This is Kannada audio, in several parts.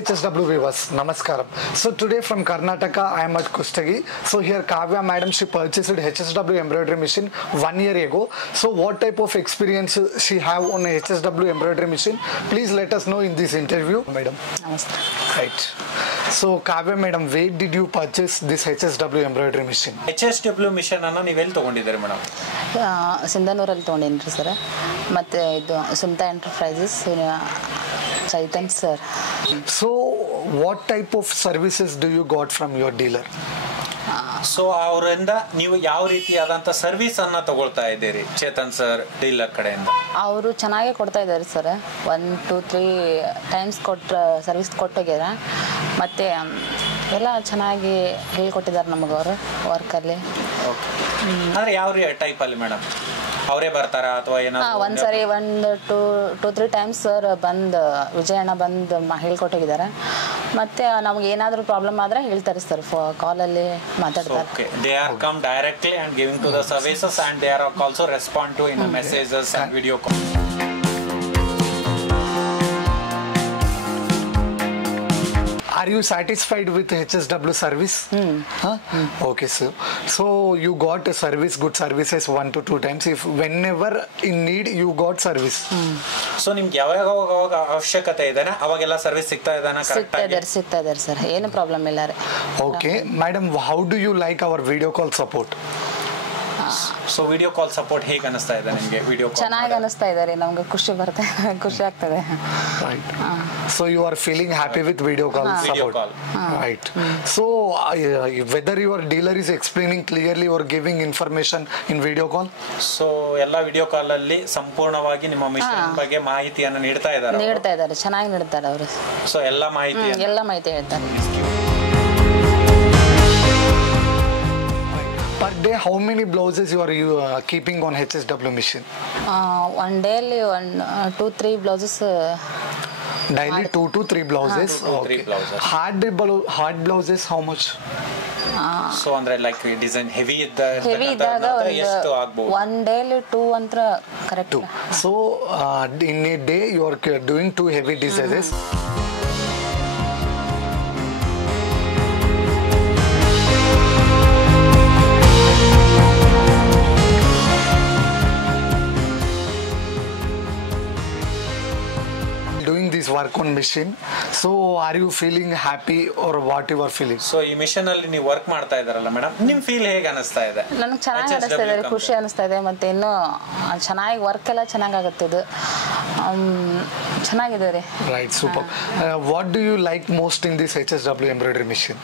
HSW viewers, Namaskaram. So today from Karnataka, I am at Kustagi. So here Kavya madam, she purchased HSW embroidery machine 1 year ago. So what type of experience she have on a HSW embroidery machine? Please let us know in this interview, madam. Namaste. Right. So Kavya madam, where did you purchase this HSW embroidery machine? HSW machine ಅನ್ನು ನೀವೆಲ್ಲಿ ತಗೊಂಡಿದ್ದೀರಿ ಮೇಡಮ್? ಸಿಂಧನೂರಲ್ಲಿ ತೊಗೊಂಡೇನ್ರಿ ಸರ್. ಮತ್ತು ಇದು ಸುಂತ ಎಂಟರ್ಪ್ರೈಸಸ್ ಚೈತನ್ sir. So what type of services do you got from your dealer? So ಅವರಿಂದ ನೀವು ಯಾವ ರೀತಿಯಾದಂಥ ಸರ್ವಿಸ್ ಅನ್ನ ತಗೊಳ್ತಾ ಇದ್ದೀರಿ ಚೇತನ್ ಸರ್ ಡೀಲರ್ ಕಡೆಯಿಂದ? ಅವರು ಚೆನ್ನಾಗೇ ಕೊಡ್ತಾ ಇದ್ದಾರೆ ಸರ್. 1 2 3 times service ಕೊಟ್ಟೋಗ್ಯಾರ. ಮತ್ತು ಎಲ್ಲ ಚೆನ್ನಾಗಿ ಹೇಳ್ಕೊಟ್ಟಿದ್ದಾರೆ ನಮಗೆ ಅವರು ವರ್ಕಲ್ಲಿ. ಓಕೆ, ಅಂದರೆ ಯಾವ ಟೈಪಲ್ಲಿ ಮೇಡಮ್? ಅವರೇ ಬರ್ತಾರಾ ಅಥವಾ ಏನಾದ್ರು? ಒಂದ್ಸರಿ 1 2 3 ಟೈಮ್ಸ್ ಸರ್ ಬಂದು ವಿಜಯಣ್ಣ ಬಂದು ಹೇಳ್ಕೊಟ್ಟಿದ್ದಾರೆ. ಮತ್ತೆ ನಮ್ಗೆ ಏನಾದರೂ ಪ್ರಾಬ್ಲಮ್ ಆದರೆ ಹೇಳ್ತಾರೆ ಸರ್, ಕಾಲಲ್ಲಿ ಮಾತಾಡ್ತಾರೆ. Okay, they are come directly and giving to the services and they are also respond to in messages and video call. Are you satisfied with HSW service? Okay, sir. So you got a service, good services 1 to 2 times. If whenever in need, you got service. So ನಿಮ್ಗೆ ಯಾವಾಗ ಅವಶ್ಯಕತೆ ಇದಾನೆ ಅವಾಗೆಲ್ಲ ಸರ್ವಿಸ್ ಸಿಗ್ತಾ ಇದಾನ? ಸಿಗ್ತಾ ಇದ್ದಾರೆ ಸರ್, ಏನು ಪ್ರಾಬ್ಲಮ್ ಇಲ್ಲ ರೀ. Okay, madam, how do you like our video call support? So video call support ಹೇಗೆ ಅನಿಸ್ತಾ ಇದೆ ನಿಮಗೆ? ವಿಡಿಯೋ ಕಾಲ್ ಚೆನ್ನಾಗಿ ಅನಿಸ್ತಾ ಇದೆ ರೀ, ನಮ್ಗೆ ಖುಷಿ ಆಗ್ತದೆ. Right. So you are feeling happy with video call support. Right. So whether your dealer is explaining clearly or giving information in video call? So ಎಲ್ಲ ವಿಡಿಯೋ ಕಾಲ್ ಅಲ್ಲಿ ಸಂಪೂರ್ಣವಾಗಿ ನಿಮ್ಮ ಮಿಷನ್ ಬಗ್ಗೆ ಮಾಹಿತಿಯನ್ನು ನೀಡ್ತಾ ಇದ್ದಾರೆ. ಚೆನ್ನಾಗಿ ನೀಡ್ತಾರೆ ಅವರು. ಸೊ ಎಲ್ಲ ಮಾಹಿತಿ ಹೇಳ್ತಾರೆ. Per day, how many blouses you are keeping on HSW machine? One day 2-3 blouses. Daily 2 to 3 blouses. 2 to 3 blouses. Hard blouses, how much? So ಅಂದ್ರೆ ಲೈಕ್ ಡಿಸೈನ್ ಹೆವಿ ಇದ್ದಾಗ ಎಷ್ಟು ಆಗ್ಬಹುದು? 1 day 2 ಅಂತ correct. 2. So in a day you are doing 2 heavy designs. Doing this work on machine, so are you feeling happy or what you are feeling? So ಈ ಮಿಷನ್ ಅಲ್ಲಿ ನೀವು ವರ್ಕ್ ಮಾಡ್ತಾ ಇದಾರಲ್ಲ ಮೇಡಮ್, ನಿಮ್ ಫೀಲ್ ಹೇಗೆ ಅನಿಸ್ತಾ ಇದೆ? ನನಗೆ ಚೆನ್ನಾಗಿ ಅನಿಸ್ತಾ ಇದೆ, ಖುಷಿ ಅನಿಸ್ತಾ ಇದೆ. ಮತ್ತೆ ಇನ್ನು ಚೆನ್ನಾಗಿ ವರ್ಕ್ ಎಲ್ಲ ಚೆನ್ನಾಗಾಗುತ್ತೆ, ಇದು ಚೆನ್ನಾಗಿದೆ ರೀ. Right, super. What do you like most in this HSW embroidery machine?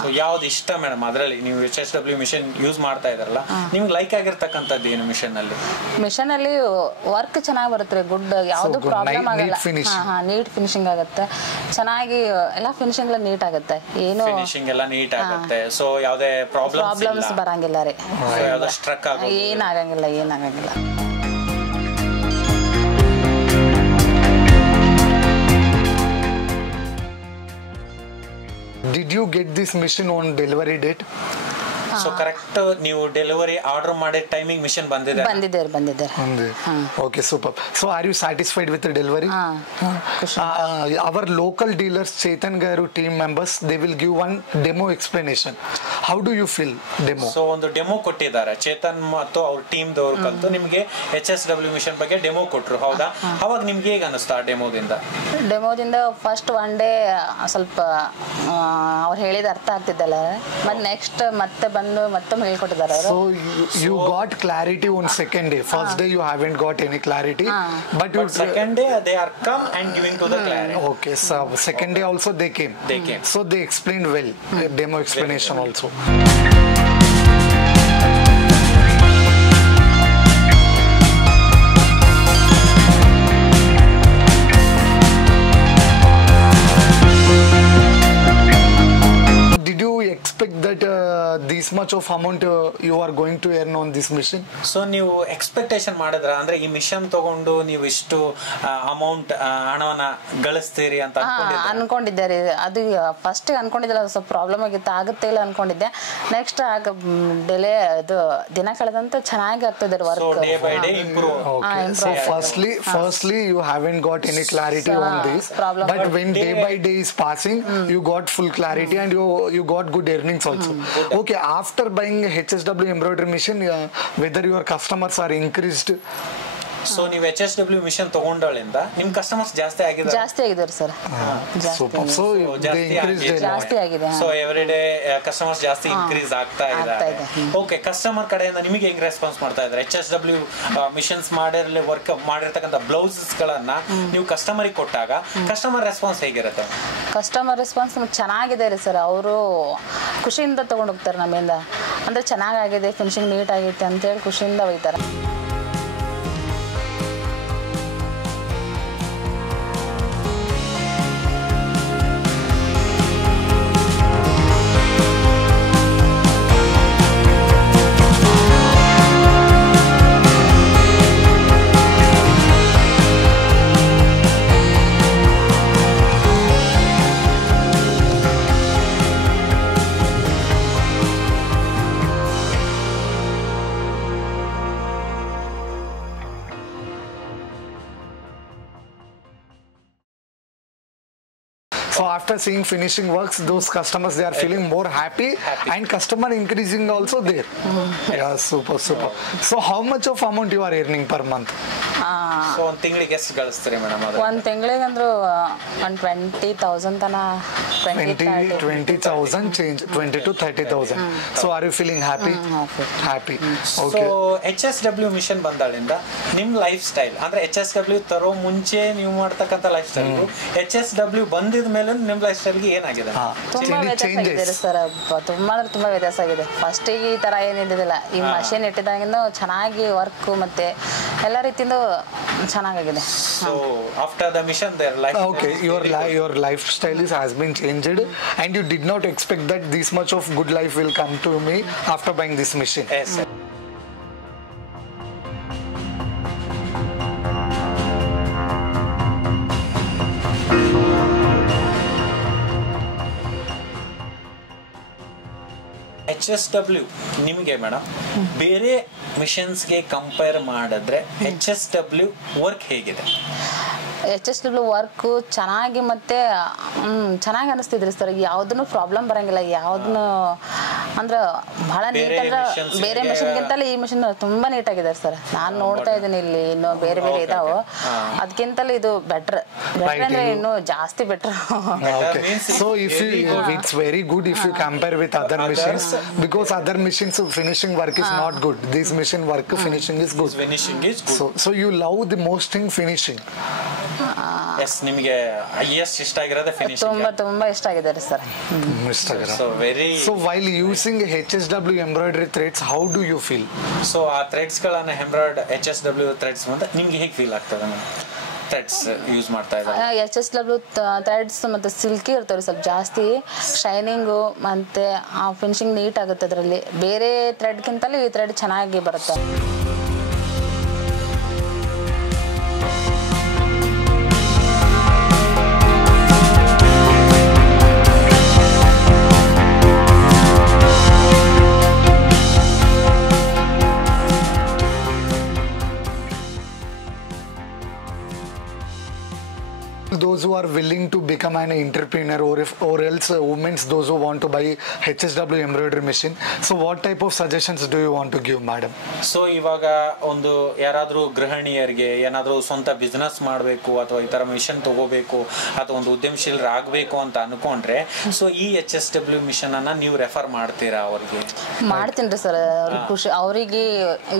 So ಯಾವ್ದು ಇಷ್ಟ ಮೇಡಮ್ ಅದರಲ್ಲಿ? ನೀವು HSW ಮಿಷನ್ ಯೂಸ್ ಮಾಡ್ತಾ ಇದಾರಲ್ಲ, ನಿಮ್ಗೆ ಲೈಕ್ ಆಗಿರ್ತಕ್ಕಂಥದ್ದು ಏನು ಮಿಷನ್ ಅಲ್ಲಿ? ಮಿಷನ್ ಅಲ್ಲಿ ವರ್ಕ್ ಚೆನ್ನಾಗಿ ಬರುತ್ತೆ, ಗುಡ್, ಯಾವ್ದು ಪ್ರಾಬ್ಲಮ್ ಆಗಲ್ಲ. ನೀಟ್ ಫಿನಿಶಿಂಗ್ ಆಗುತ್ತೆ, ಚೆನ್ನಾಗಿ ಎಲ್ಲ ಫಿನಿಶಿಂಗ್ ಎಲ್ಲ ನೀಟ್ ಆಗುತ್ತೆ, ಏನು ಫಿನಿಶಿಂಗ್ ಎಲ್ಲ ನೀಟ್ ಆಗುತ್ತೆ. ಸೊ ಯಾವುದೇ ಪ್ರಾಬ್ಲಮ್ಸ್ ಬರಂಗಿಲ್ಲ ರೀ, ಯಾವುದೇ ಸ್ಟ್ರಕ್ ಆಗೋದು ಏನಾಗಂಗಿಲ್ಲ. Did you get this machine on delivery date? So correct ನೀವು ಡೆಲಿವರಿ ಆರ್ಡರ್ ಮಾಡಿದ ಟೈಮಿಂಗ್ ಮಿಷನ್ ಬಂದಿದ್ದಾರೆ. Okay, super. So are you satisfied with the delivery? Our local dealers, Chetan Garu team members, they will give one demo explanation. How do you feel demo? So ಒಂದು ಡೆಮೋ ಕೊಟ್ಟಿದ್ದಾರೆ ಚೇತನ್ ಮತ್ತು ಅವ್ರ ಟೀಮ್ ದವರು ಕಲ್ತು ನಿಮಗೆ HSW ಮಿಷನ್ ಬಗ್ಗೆ ಡೆಮೋ ಕೊಟ್ರು, ಹೌದಾ? ಅವಾಗ ನಿಮ್ಗೆ ಹೇಗೆ ಅನಿಸ್ತಾ ಡೆಮೋದಿಂದ? ಫಸ್ಟ್ 1 day ಸ್ವಲ್ಪ ಅವ್ರು ಹೇಳಿದ ಅರ್ಥ ಆಗ್ತಿದ್ದಲ್ಲ, ಮತ್ತೆ ನೆಕ್ಸ್ಟ್ ಮತ್ತೆ ಬಂದು ಮತ್ತೊಮ್ಮೆ ಹೇಳ್ಕೊಟ್ಟಿದ್ದಾರೆ ಅವರು. So you got clarity on second day. First day you haven't got any clarity, but second day they are come and giving to the clarity. Okay, so second day also they came. So they explained well, demo explanation also. Did you expect that this much of amount you are going to earn on this machine? So ನೀವು ಎಕ್ಸ್ಪೆಕ್ಟೇಷನ್ ಮಾಡಿದ್ರ ಅಂದ್ರೆ ಈ ಮಿಷನ್ ತಗೊಂಡು ನೀವು ಇಷ್ಟು ಅಮೌಂಟ್ ಹಣವನ್ನ ಗಳಿಸ್ತೀರಿ ಅಂತ ಅನ್ಕೊಂಡಿದ್ದೆ ರೀ. ಅದು ಫಸ್ಟ್ ಅನ್ಕೊಂಡಿದ್ದಿಲ್ಲ, ಸ್ವಲ್ಪ ಪ್ರಾಬ್ಲಮ್ ಆಗಿತ್ತು, ಆಗುತ್ತೆ ಇಲ್ಲ ಅನ್ಕೊಂಡಿದ್ದೆ. ನೆಕ್ಸ್ಟ್ ಆಗ ಡಿಲೇ ಅದು ದಿನ ಕಳೆದಂತೆ ಚೆನ್ನಾಗಿ ಆಗ್ತದೆ work. Day by day improve. So firstly you haven't got any clarity on this, but when day by day is passing, you got full clarity and you got good earnings also. Okay, after buying HSW embroidery machine, whether your customers are increased? So ನೀವು HSW ಮಿಷನ್ ತಗೊಂಡಳಿಂದ ನಿಮ್ ಕಸ್ಟಮರ್ಸ್ ಜಾಸ್ತಿ ಆಗಿದ್ದಾರೆ ಸರ್. ಜಾಸ್ತಿ ಆಗಿದೆ. ಸೊ ಎವ್ರಿ ಡೇ ಕಸ್ಟಮರ್ಸ್ ಜಾಸ್ತಿ ಇನ್ಕ್ರೀಸ್ ಆಗ್ತಾ ಇದ್ದಾರೆ. ಓಕೆ, ಕಸ್ಟಮರ್ ಕಡೆಯಿಂದ ನಿಮಗೆ ಹೆಂಗ್ ರೆಸ್ಪಾನ್ಸ್ ಮಾಡ್ತಾ ಇದ್ದಾರೆ? HSW ಮಿಷನ್ಸ್ ವರ್ಕ್ ಮಾಡಿರ್ತಕ್ಕಂಥ ಬ್ಲೌಸಸ್ ಗಳನ್ನ ನೀವು ಕಸ್ಟಮರ್ ಕೊಟ್ಟಾಗ ಕಸ್ಟಮರ್ ರೆಸ್ಪಾನ್ಸ್ ಹೇಗಿರುತ್ತೆ? ಕಸ್ಟಮರ್ ರೆಸ್ಪಾನ್ಸ್ ಚೆನ್ನಾಗಿದೆ ರೀ ಸರ್. ಅವರು ಖುಷಿಯಿಂದ ತಗೊಂಡು ಹೋಗ್ತಾರೆ ನಮ್ಮಿಂದ. ಅಂದ್ರೆ ಚೆನ್ನಾಗಿದೆ, ಫಿನಿಶಿಂಗ್ ನೀಟ್ ಆಗೈತೆ ಅಂತ ಹೇಳಿ ಖುಷಿಯಿಂದ ಒಯ್ತಾರೆ. So after seeing finishing works, those customers, they are feeling more happy and customer increasing also there. Yeah, super. So how much of amount you are earning per month? So ಒಂದು ತಿಂಗಳಿಗೆ ಎಷ್ಟು ಗಳಿಸ್ತೀರಿ ಮೇಡಮ್? ಒಂದು ತಿಂಗಳಿಗೆ ಅಂದ್ರು 20,000 ತನ 20,000 change, 20 to 30,000. So are you feeling happy? Happy. Okay. So HSW machine ಬಂದಾಳಿಂದ ನಿಮ್ ಲೈಫ್ ಸ್ಟೈಲ್ ಅಂದ್ರೆ HSW ತರೋ ಮುಂಚೆ ನೀವು ಮಾಡ್ತಕ್ಕಂಥ ಲೈಫ್ ಸ್ಟೈಲ್ HSW ಬಂದಿದ ಮೇಲೆ ನಿಮ್ ಲೈಫ್ ಸ್ಟೈಲ್ಗೆ ಏನಾಗಿದೆ? ತುಂಬಾ ವ್ಯತ್ಯಾಸ ಆಗಿದೆ ಸರ್. ತುಂಬಾ ವ್ಯತ್ಯಾಸ ಆಗಿದೆ. ಫಸ್ಟಿಗೆ ಈ ತರ ಏನಿದ್ದಿಲ್ಲ, ಈ ಮಷೀನ್ ಇಟ್ಟಿದಾಗಿಂದ ಚೆನ್ನಾಗಿ ವರ್ಕ್ ಮತ್ತೆ ಎಲ್ಲ ರೀತಿಯಿಂದ ಚೆನ್ನಾಗಿದೆ. So after the mission their life. Okay, your lifestyle has been changed and you did not expect that this much of good life will come to me after buying this machine. Yes, sir. HSW ನಿಮಗೆ ಮೇಡಮ್ ಬೇರೆ ಮಿಷನ್ಸ್ಗೆ ಕಂಪೇರ್ ಮಾಡಿದ್ರೆ HSW ವರ್ಕ್ ಹೇಗಿದೆ? HSW ವರ್ಕ್ ಚೆನ್ನಾಗಿ ಮತ್ತೆ ಚೆನ್ನಾಗಿ ಅನಿಸ್ತಿದ್ರಿ ಸರ್. ಯಾವುದನ್ನು ಪ್ರಾಬ್ಲಮ್ ಬರಂಗಿಲ್ಲ, ಯಾವುದನ್ನು ಅಂದ್ರೆ ಬಹಳ ನೀಟ್ ಅಂದ್ರೆ ಬೇರೆ ಮಿಷನ್ಗಿಂತಲೂ ಈ ಮಿಷನ್ ತುಂಬಾ ನೀಟ್ ಆಗಿದೆ ಸರ್. ನಾನು ನೋಡ್ತಾ ಇದ್ದೀನಿ ಇಲ್ಲಿ ಇನ್ನು ಬೇರೆ ಇದಾವೆ, ಅದಕ್ಕಿಂತಲೂ ಇದು ಬೆಟರ್ ಅಂದ್ರೆ ಇನ್ನು ಜಾಸ್ತಿ better. So it's very good if you compare with other machines, because other machines finishing work is not good. This machine work finishing is good. So you love the most thing finishing. Yes, ನಿಮಗೆ ಹೈಯೆಸ್ಟ್ ಇಷ್ಟ ಆಗಿರೋದು ಫಿನಿಶಿಂಗ್? ತುಂಬಾ ಇಷ್ಟ ಆಗಿದೆ sir. So while using HSW embroidery threads, how do you feel? So ಆ ಥ್ರೆಡ್ಸ್ ಗಳನ್ನ HSW ಥ್ರೆಡ್ಸ್ ಅಂತ ನಿಮ್ಗೆ ಹೇಗೆ ಫೀಲ್ ಆಗ್ತದೆ? ಥ್ರೆಡ್ಸ್ ಯೂಸ್ ಮಾಡ್ತಾ ಇದ್ದಾರೆ. HSW ಥ್ರೆಡ್ಸ್ ಮತ್ತೆ ಸಿಲ್ಕಿ ಇರ್ತಾವ್ರಿ, ಸ್ವಲ್ಪ ಜಾಸ್ತಿ ಶೈನಿಂಗು ಮತ್ತೆ ಆ ಫಿನಿಶಿಂಗ್ ನೀಟ್ ಆಗುತ್ತೆ. ಅದರಲ್ಲಿ ಬೇರೆ ಥ್ರೆಡ್ಗಿಂತಲೂ ಈ ಥ್ರೆಡ್ ಚೆನ್ನಾಗಿ ಬರುತ್ತೆ. Those who are willing to become an entrepreneur, or else women, those who want to buy HSW embroidery machine, so what type of suggestions do you want to give, madam? So ಇವಾಗ ಒಂದು ಯಾರಾದ್ರೂ ಗೃಹಿಣಿಯರಿಗೆ ಏನಾದ್ರೂ ಸ್ವಂತ ಬಿಸ್ನೆಸ್ ಮಾಡಬೇಕು ಅಥವಾ ಈ ತರ ಮಿಷನ್ ತಗೋಬೇಕು ಅಥವಾ ಒಂದು ಉದ್ಯಮಶೀಲರಾಗಬೇಕು ಅಂತ ಅನ್ಕೊಂಡ್ರೆ, ಸೊ ಈ HSW ಮಿಷನ್ ಅನ್ನ ನೀವು ರೆಫರ್ ಮಾಡ್ತೀರಾ ಅವ್ರಿಗೆ? ಮಾಡ್ತೀನಿ ಸರ್. ಖುಷಿ, ಅವರಿಗೆ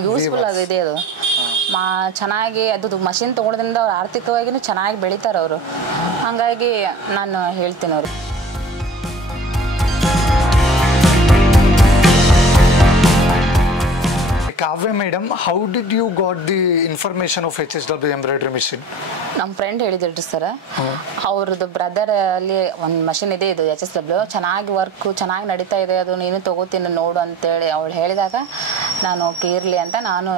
ಯೂಸ್ಫುಲ್ ಆಗಿದೆ. ಅದು ಚೆನ್ನಾಗಿ ಅದು ಮಷಿನ್ ತಗೊಳೋದ್ರಿಂದ ಅವ್ರು ಆರ್ಥಿಕವಾಗಿನೂ ಚೆನ್ನಾಗಿ ಬೆಳಿತಾರೆ ಅವರು. ಹಾಗಾಗಿ ನಾನು ಹೇಳ್ತೀನಿ ಅವರು. Kavya madam, how did you got the information of HSW embroidery machine? ನಮ್ಮ ಫ್ರೆಂಡ್ ಹೇಳಿದ್ರು ಸರ್, ಅವ್ರದ್ದು ಬ್ರದರ್ ಅಲ್ಲಿ ಒಂದು ಮಷಿನ್ ಇದೆ, ಇದು HSW ಚೆನ್ನಾಗಿ ವರ್ಕು ಚೆನ್ನಾಗಿ ನಡೀತಾ ಇದೆ, ಅದು ನೀನು ತಗೋತೀನಿ ನೋಡು ಅಂತೇಳಿ ಅವಳು ಹೇಳಿದಾಗ ನಾನು ಓಕೆ ಇರಲಿ ಅಂತ ನಾನು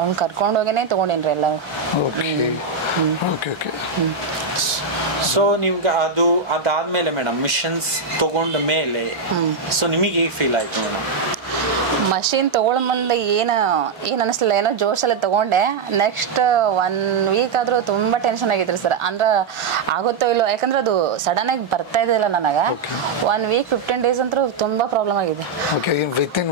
ಅವ್ನು ಕರ್ಕೊಂಡೋಗಿನೇ ತೊಗೊಂಡಿನ್ರಿ ಎಲ್ಲ. Okay okay okay. ಸೊ ನಿಮ್ಗೆ ಅದಾದ್ಮೇಲೆ ಮೇಡಮ್ ಮಿಷನ್ಸ್ ತಗೊಂಡ ಮೇಲೆ ಸೊ ನಿಮಗೆ ಹೇಗೆ ಫೀಲ್ ಆಯ್ತು ಮೇಡಮ್? ಮಷಿನ್ ತೊಗೊಳ್ಳೋ ಮುಂದೆ ಏನು ಅನ್ನಿಸ್ಲಿಲ್ಲ, ಏನೋ ಜೋಶಲ್ಲಿ ತೊಗೊಂಡೆ. ನೆಕ್ಸ್ಟ್ 1 ವೀಕ್ ಆದರೂ ತುಂಬ ಟೆನ್ಷನ್ ಆಗಿದ್ರಿ ಸರ್, ಅಂದ್ರೆ ಆಗುತ್ತೋ ಇಲ್ಲೋ, ಯಾಕಂದ್ರೆ ಅದು ಸಡನ್ ಆಗಿ ಬರ್ತಾ ಇದ್ದಿಲ್ಲ ನನಗೆ. 1 ವೀಕ್ 15 ಡೇಸ್ ಅಂತೂ ತುಂಬ ಪ್ರಾಬ್ಲಮ್ ಆಗಿದೆ. Okay, within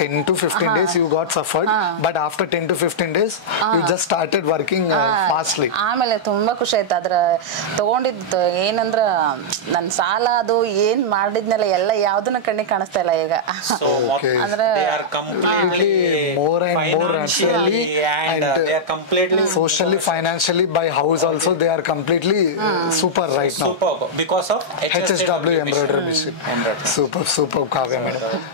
10 to 15 days you got suffered, but after 10 to 15 days you just started working fastly. ಆಮೇಲೆ ತುಂಬ ಖುಷಿ ಆಯ್ತು. ಅದ್ರ ತೊಗೊಂಡಿದ್ದು ಏನಂದ್ರೆ ನನ್ನ ಸಾಲ ಅದು ಏನು ಮಾಡಿದ್ನೆಲ್ಲ ಎಲ್ಲ ಯಾವುದನ್ನು ಕಣ್ಣಿಗೆ ಕಾಣಿಸ್ತಾ ಇಲ್ಲ ಈಗ. ಅಂದ್ರೆ completely more and more financially and they are completely socially, financially, by house also they are completely super right now. Super because of HSW embroidery machine. Super Kavya madam.